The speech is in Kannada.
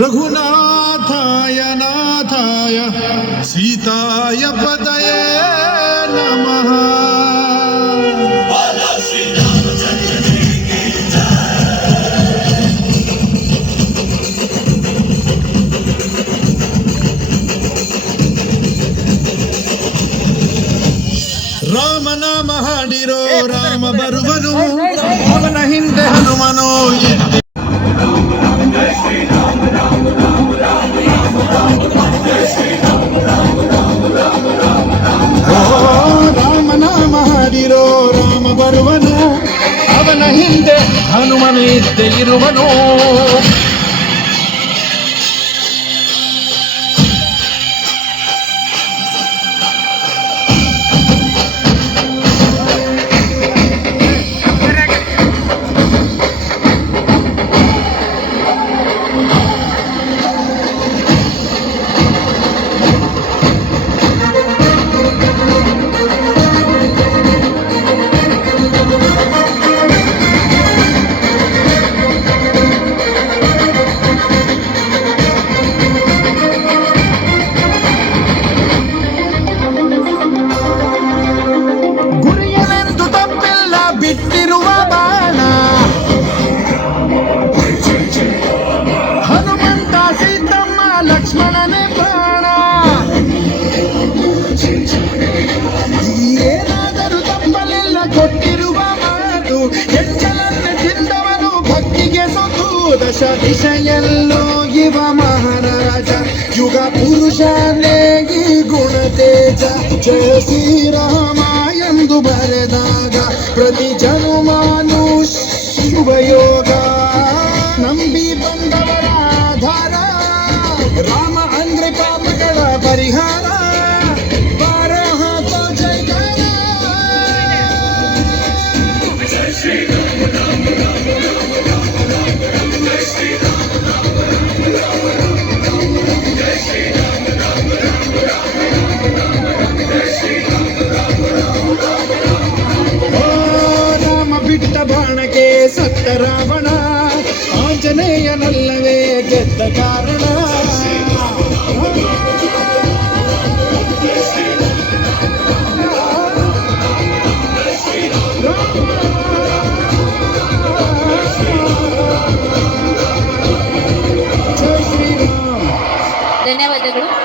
रघुनाथाय नाथाय सीताय पतये नमः। ರಾಮ ನಾಮ ಹಾಡಿರೋ ರಾಮ ಬರುವನು, ಅವನ ಹಿಂದೆ ಹನುಮನು. ರಾಮ ನಾಮ ಹಾಡಿರೋ ರಾಮ ಬರುವನು, ಅವನ ಹಿಂದೆ ಹನುಮನು ಇದ್ದೇ ಇರುವನು. ಬಿಟ್ಟಿರುವ ಬಾಣ ಹನುಮಂತ ಸೀತಮ್ಮ ಲಕ್ಷ್ಮಣನೇ ಪ್ರಾಣ. ಏನಾದರೂ ತಪ್ಪಲೆಲ್ಲ ಕೊಟ್ಟಿರುವ ಮಾತು, ಎಚ್ಚಲನ್ನು ತಿಂದವನು ಭಕ್ತಿಗೆ ಸೊತ್ತು. ದಶ ದಿಶೆಯಲ್ಲೋ ಇವ ಮಹಾರಾಜ, ಯುಗ ಪುರುಷನೇ ಈ ಗುಣ ತೇಜ. ಜಯ ಶ್ರೀರಾಮ ಎಂದು ಬರೆದಾಗ ಪ್ರತಿ ಜನುಮಾನು ಶುಭಯೋಗ. ನಂಬಿ ಬಂದವರ ಆಧಾರ, ರಾಮ ಅಂದ್ರೆ ಪಾಪಗಳ ಪರಿಹಾರ. ಬಾರಹ ತೋ ಜಯಕಾರ. ಜಯ ಶ್ರೀರಾಮ ರಾಮ ರಾಮ ರಾಮ ರಾಮ ರಾಮ ರಾಮ. ಜಯ ಶ್ರೀರಾಮ ರಾಮ ರಾಮ ರಾಮ ರಾಮ ರಾಮ ರಾಮ. ಜಯ ಶ್ರೀರಾಮ ರಾಮ ರಾಮ ರಾಮ ರಾಮ ರಾಮ ರಾಮ. ಜಯ ಶ್ರೀರಾಮ ರಾಮ ರಾಮ ರಾಮ ರಾಮ. ರಾಮ ಬಿಟ್ಟ ಬಾಣಕ್ಕೆ ಸತ್ತ ರಾವಣ, ಆಂಜನೇಯನಲ್ಲವೇ ಗೆದ್ದ ಕಾರಣ. ಧನ್ಯವಾದಗಳು.